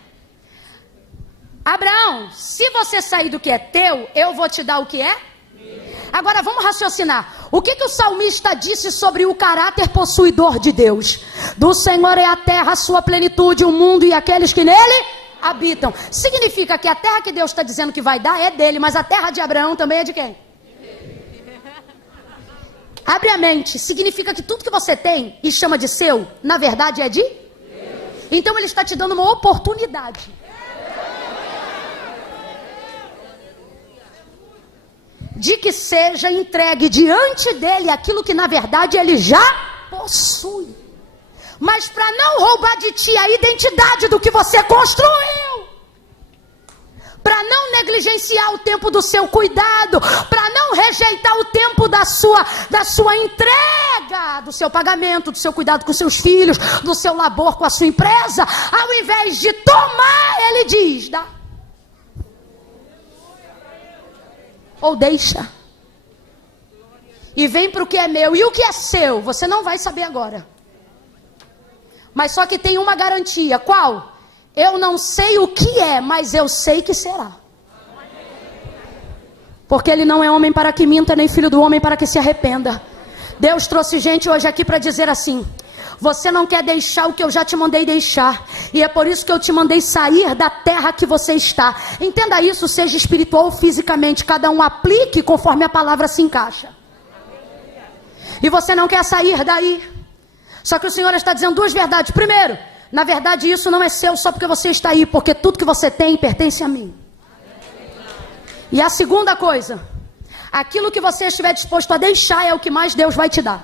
Abraão, se você sair do que é teu, eu vou te dar o que é? Agora vamos raciocinar. O que o salmista disse sobre o caráter possuidor de Deus? Do Senhor é a terra, a sua plenitude, o mundo e aqueles que nele habitam. Significa que a terra que Deus está dizendo que vai dar é dele, mas a terra de Abraão também é de quem? Abre a mente. Significa que tudo que você tem e chama de seu, na verdade é de Deus. Então ele está te dando uma oportunidade de que seja entregue diante dele aquilo que na verdade ele já possui. Mas para não roubar de ti a identidade do que você construiu, para não negligenciar o tempo do seu cuidado, para não rejeitar o tempo da sua entrega, do seu pagamento, do seu cuidado com seus filhos, do seu labor com a sua empresa, ao invés de tomar, ele diz, dá. Ou deixa. E vem para o que é meu. E o que é seu, você não vai saber agora. Mas só que tem uma garantia. Qual? Eu não sei o que é, mas eu sei que será. Porque ele não é homem para que minta, nem filho do homem para que se arrependa. Deus trouxe gente hoje aqui para dizer assim: você não quer deixar o que eu já te mandei deixar. E é por isso que eu te mandei sair da terra que você está. Entenda isso, seja espiritual ou fisicamente. Cada um aplique conforme a palavra se encaixa. E você não quer sair daí. Só que o Senhor está dizendo duas verdades. Primeiro, na verdade isso não é seu só porque você está aí. Porque tudo que você tem pertence a mim. E a segunda coisa, aquilo que você estiver disposto a deixar é o que mais Deus vai te dar.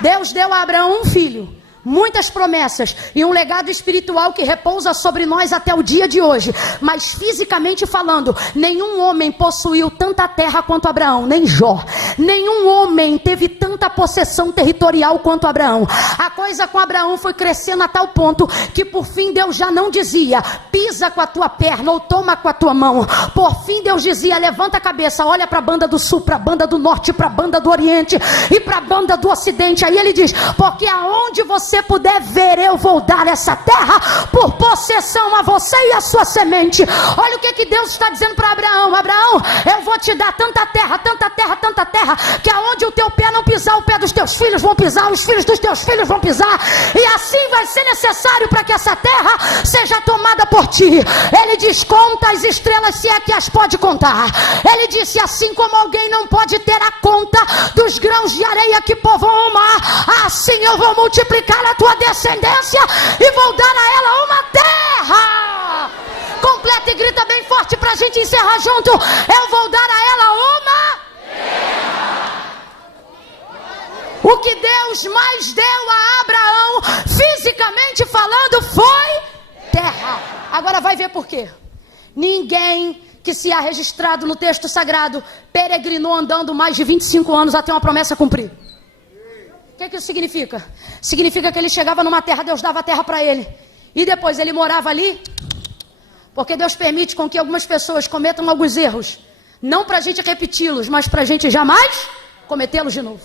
Deus deu a Abraão um filho, muitas promessas e um legado espiritual que repousa sobre nós até o dia de hoje. Mas fisicamente falando, nenhum homem possuiu tanta terra quanto Abraão, nem Jó. Nenhum homem teve tanta possessão territorial quanto Abraão. A coisa com Abraão foi crescendo a tal ponto que por fim Deus já não dizia: pisa com a tua perna ou toma com a tua mão. Por fim Deus dizia: levanta a cabeça, olha para a banda do sul, para a banda do norte, para a banda do oriente e para a banda do ocidente. Aí ele diz: porque aonde você puder ver, eu vou dar essa terra por possessão a você e a sua semente. Olha o que Deus está dizendo para Abraão: Abraão, eu vou te dar tanta terra, tanta terra, tanta terra, que aonde o teu pé não pisar, o pé dos teus filhos vão pisar, os filhos dos teus filhos vão pisar, e assim vai ser necessário para que essa terra seja tomada por ti. Ele diz: conta as estrelas se é que as pode contar. Ele disse: assim como alguém não pode ter a conta dos grãos de areia que povoam o mar, assim eu vou multiplicar a tua descendência e vou dar a ela uma terra. Completa e grita bem forte para a gente encerrar junto: eu vou dar a ela uma terra. O que Deus mais deu a Abraão, fisicamente falando, foi terra. Agora vai ver por quê. Ninguém que se há registrado no texto sagrado peregrinou andando mais de 25 anos até uma promessa cumprir. que isso significa? Significa que ele chegava numa terra, Deus dava a terra para ele. E depois ele morava ali, porque Deus permite com que algumas pessoas cometam alguns erros. Não para a gente repeti-los, mas para a gente jamais cometê-los de novo.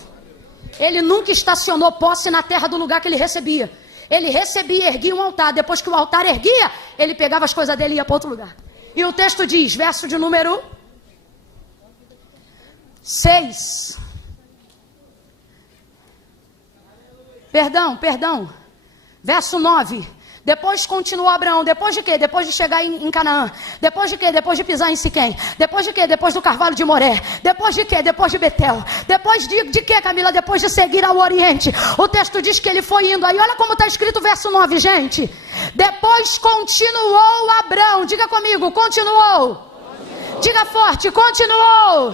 Ele nunca estacionou posse na terra do lugar que ele recebia. Ele recebia, erguia um altar. Depois que o altar erguia, ele pegava as coisas dele e ia para outro lugar. E o texto diz, verso de número 6. Perdão. Verso 9. Depois continuou Abraão. Depois de quê? Depois de chegar em Canaã. Depois de quê? Depois de pisar em Siquém. Depois de quê? Depois do Carvalho de Moré. Depois de quê? Depois de Betel. Depois de quê, Camila? Depois de seguir ao Oriente. O texto diz que ele foi indo. Aí olha como está escrito o verso 9, gente. Depois continuou Abraão. Diga comigo, continuou. Diga forte, continuou.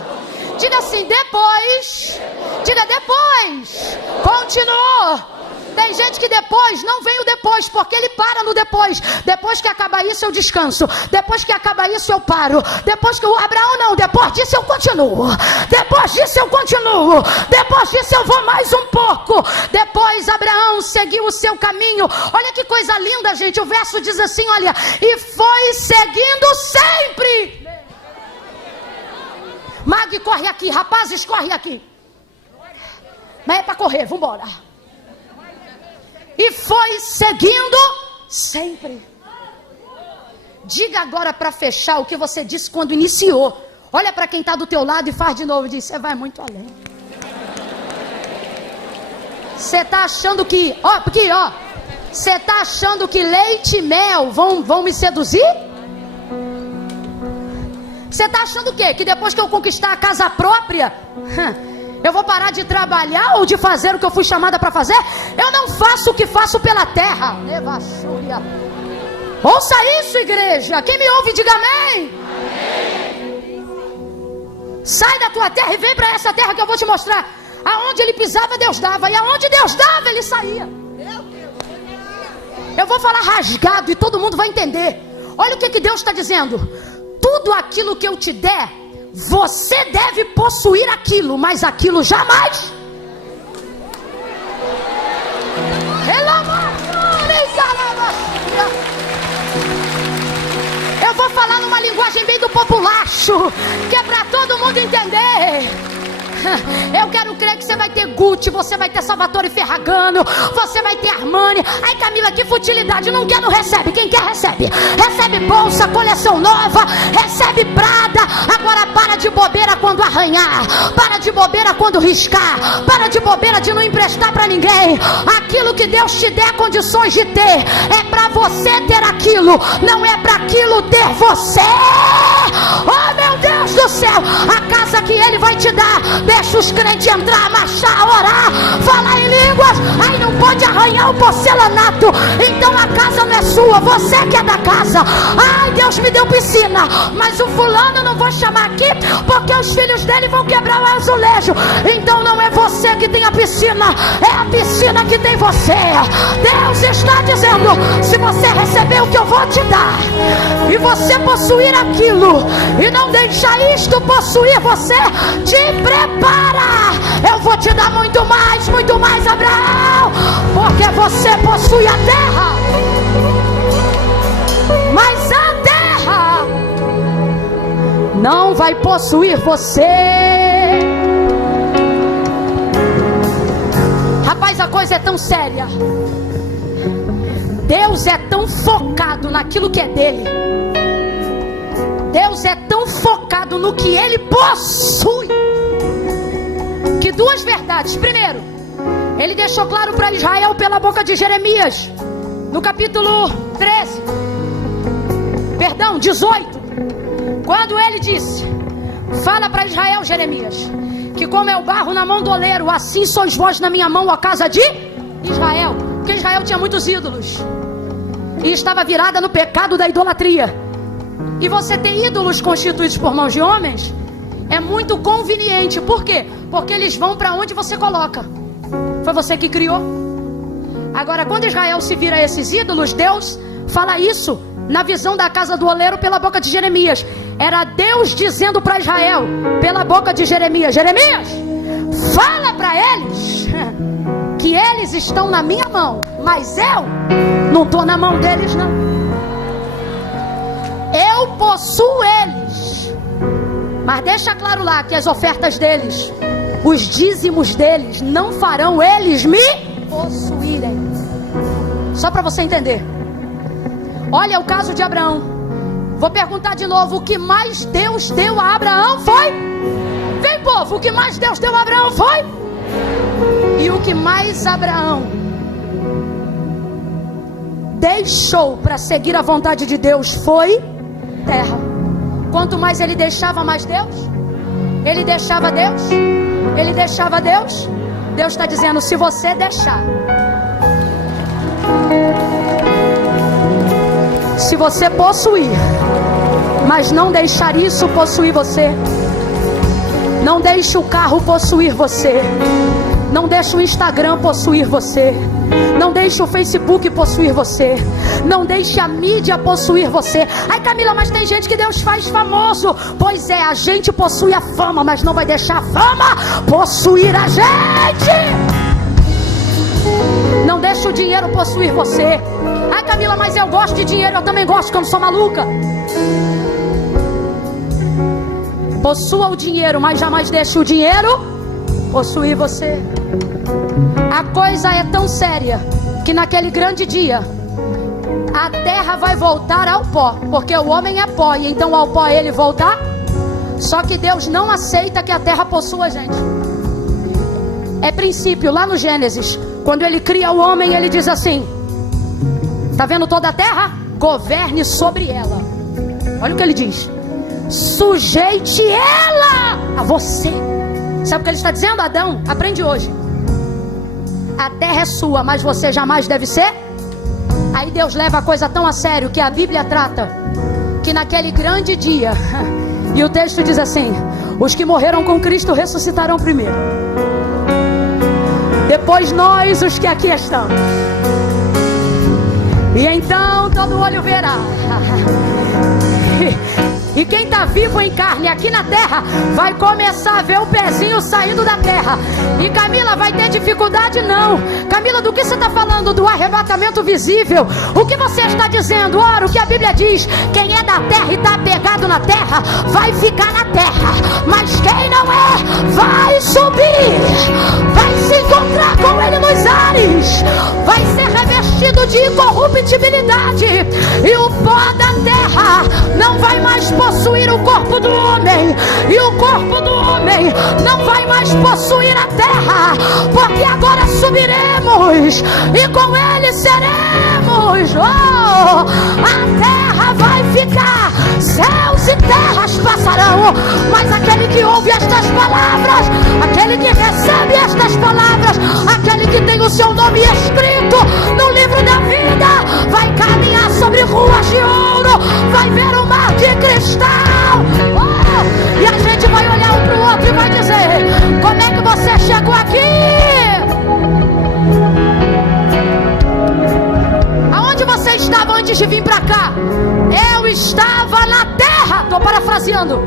Diga assim, depois. Diga depois. Continuou. Tem gente que depois, não vem o depois, porque ele para no depois. Depois que acaba isso eu descanso. Depois que acaba isso eu paro. Depois que o Abraão não, depois disso eu continuo. Depois disso eu continuo. Depois disso eu vou mais um pouco. Depois Abraão seguiu o seu caminho. Olha que coisa linda, gente. O verso diz assim, olha, e foi seguindo sempre. Mag, corre aqui, rapazes, corre aqui. Mas é para correr, vambora. E foi seguindo sempre. Diga agora para fechar o que você disse quando iniciou. Olha para quem está do teu lado e faz de novo. Diz, você vai muito além. Você está achando que... Você está achando que leite e mel vão me seduzir? Você está achando o quê? Que depois que eu conquistar a casa própria... eu vou parar de trabalhar ou de fazer o que eu fui chamada para fazer? Eu não faço o que faço pela terra. Ouça isso, igreja. Quem me ouve, diga amém. Sai da tua terra e vem para essa terra que eu vou te mostrar. Aonde ele pisava, Deus dava. E aonde Deus dava, ele saía. Eu vou falar rasgado e todo mundo vai entender. Olha o que Deus está dizendo. Tudo aquilo que eu te der, você deve possuir aquilo, mas aquilo jamais. Eu vou falar numa linguagem bem do populacho, que é para todo mundo entender. Eu quero crer que você vai ter Gucci, você vai ter Salvatore Ferragamo, você vai ter Armani. Ai, Camila, que futilidade. Não quer, não recebe. Quem quer, recebe. Recebe bolsa, coleção nova, recebe Prada. Agora para de bobeira quando arranhar. Para de bobeira quando riscar. Para de bobeira de não emprestar para ninguém. Aquilo que Deus te der condições de ter, é para você ter aquilo, não é para aquilo ter você. Oh, meu Deus do céu. A casa que Ele vai te dar, deixa os crentes entrar, marchar, orar, falar em línguas. Aí não pode arranhar o porcelanato. Então a casa não é sua, você que é da casa. Ai, Deus me deu piscina, mas o fulano não vou chamar aqui, porque os filhos dele vão quebrar o azulejo. Então não é você que tem a piscina, é a piscina que tem você. Deus está dizendo, se você receber o que eu vou te dar, e você possuir aquilo, e não deixar isto possuir você, te prepara, eu vou te dar muito mais, Abraão, porque você possui a terra, mas a terra não vai possuir você. Rapaz, a coisa é tão séria. Deus é tão focado naquilo que é dele. Deus é tão focado no que ele possui, que duas verdades. Primeiro, ele deixou claro para Israel pela boca de Jeremias, no capítulo 18, quando ele disse: fala para Israel, Jeremias, que como é o barro na mão do oleiro, assim sois vós na minha mão, ó casa de Israel. Porque Israel tinha muitos ídolos e estava virada no pecado da idolatria. E você ter ídolos constituídos por mãos de homens é muito conveniente. Por quê? Porque eles vão para onde você coloca. Foi você que criou. Agora, quando Israel se vira a esses ídolos, Deus fala isso na visão da casa do oleiro pela boca de Jeremias. Era Deus dizendo para Israel pela boca de Jeremias: Jeremias, fala para eles Eles estão na minha mão, mas eu não estou na mão deles, não. Eu possuo eles, mas deixa claro lá que as ofertas deles, os dízimos deles, não farão eles me possuírem. Só para você entender. Olha o caso de Abraão. Vou perguntar de novo: o que mais Deus deu a Abraão foi? Vem, povo, o que mais Deus deu a Abraão foi? E o que mais Abraão deixou para seguir a vontade de Deus foi terra. Quanto mais ele deixava, mais Deus. Ele deixava Deus. Ele deixava Deus. Deus está dizendo: se você deixar, se você possuir, mas não deixar isso possuir você, não deixe o carro possuir você, não deixe o Instagram possuir você, não deixe o Facebook possuir você, não deixe a mídia possuir você. Ai, Camila, mas tem gente que Deus faz famoso. Pois é, a gente possui a fama, mas não vai deixar a fama possuir a gente. Não deixe o dinheiro possuir você. Ai, Camila, mas eu gosto de dinheiro. Eu também gosto, que eu não sou maluca. Possua o dinheiro, mas jamais deixe o dinheiro possuir você. A coisa é tão séria que naquele grande dia a terra vai voltar ao pó, porque o homem é pó, e então ao pó ele voltar. Só que Deus não aceita que a terra possua a gente. É princípio, lá no Gênesis, quando ele cria o homem, ele diz assim: tá vendo toda a terra? Governe sobre ela. Olha o que ele diz: sujeite ela a você. Sabe o que ele está dizendo? Adão, aprende hoje. A terra é sua, mas você jamais deve ser. Aí Deus leva a coisa tão a sério que a Bíblia trata que naquele grande dia, e o texto diz assim: os que morreram com Cristo ressuscitarão primeiro, depois nós, os que aqui estamos, e então todo olho verá. E quem está vivo em carne aqui na terra vai começar a ver o pezinho saindo da terra. E Camila, vai ter dificuldade? Não. Camila, do que você está falando? Do arrebatamento visível. O que você está dizendo? Ora, o que a Bíblia diz: quem é da terra e está apegado na terra vai ficar na terra, mas quem não é vai subir, vai se encontrar com ele nos ares, vai ser revestido de incorruptibilidade, e o pó da terra não vai mais possuir o corpo do homem, e o corpo do homem não vai mais possuir a terra, porque agora subiremos e com ele seremos. Oh, a terra vai ficar, céus e terras passarão, mas aquele que ouve estas palavras, aquele que recebe estas palavras, aquele que tem o seu nome escrito no livro da vida, vai caminhar sobre ruas de ouro, vai ver o mar de cristal. Oh, e a gente vai olhar um para o outro e vai dizer: como é que você chegou aqui? Aonde você estava antes de vir para cá? Eu estava na terra. Estou parafraseando.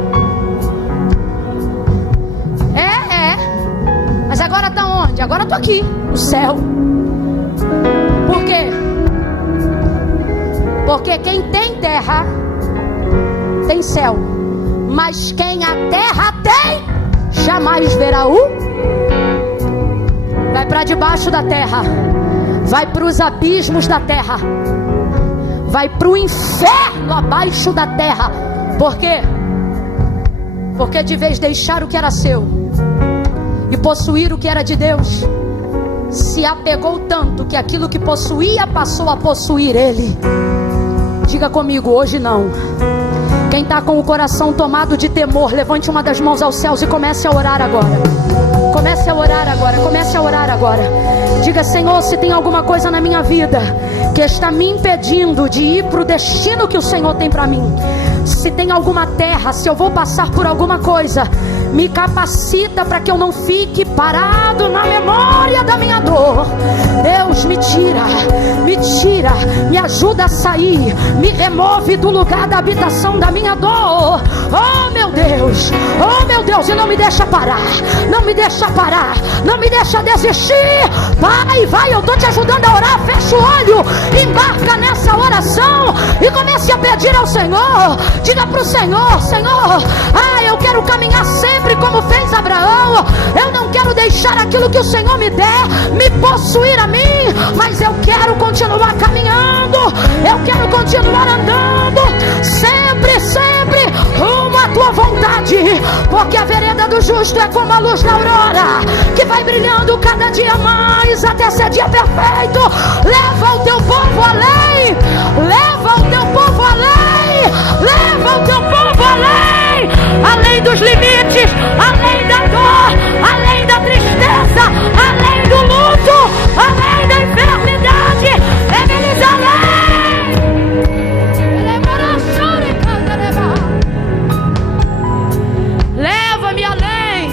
Mas agora está onde? Agora estou aqui, no céu. Por quê? Porque quem tem terra tem céu, mas quem a terra tem jamais verá o. Vai para debaixo da terra, vai para os abismos da terra, vai para o inferno abaixo da terra. Por quê? Porque de vez deixar o que era seu e possuir o que era de Deus, se apegou tanto que aquilo que possuía passou a possuir ele. Diga comigo: hoje não. Quem está com o coração tomado de temor, levante uma das mãos aos céus e comece a orar agora. Comece a orar agora, comece a orar agora. Diga: Senhor, se tem alguma coisa na minha vida que está me impedindo de ir para o destino que o Senhor tem para mim, se tem alguma terra, se eu vou passar por alguma coisa, me capacita para que eu não fique parado na memória. área da minha dor. Deus, me tira, me ajuda a sair, me remove do lugar da habitação da minha dor. Oh meu Deus, e não me deixa parar, não me deixa parar, não me deixa desistir. Pai, vai, eu estou te ajudando a orar. Fecha o olho, embarca nessa oração e comece a pedir ao Senhor. Diga para o Senhor: Senhor, eu quero caminhar sempre como fez Abraão. Eu não quero deixar aquilo que o Senhor me der me possuir a mim, mas eu quero continuar caminhando, eu quero continuar andando, sempre, sempre rumo à tua vontade, porque a vereda do justo é como a luz da aurora, que vai brilhando cada dia mais até ser dia perfeito. Leva o teu povo além, leva o teu povo além, leva o teu povo além, além dos limites, além da dor, além da tristeza, além do luto, além da enfermidade. Leva-eles além. Leva-me além,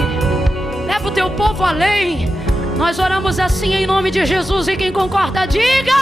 leva o teu povo além. Nós oramos assim em nome de Jesus, e quem concorda diga.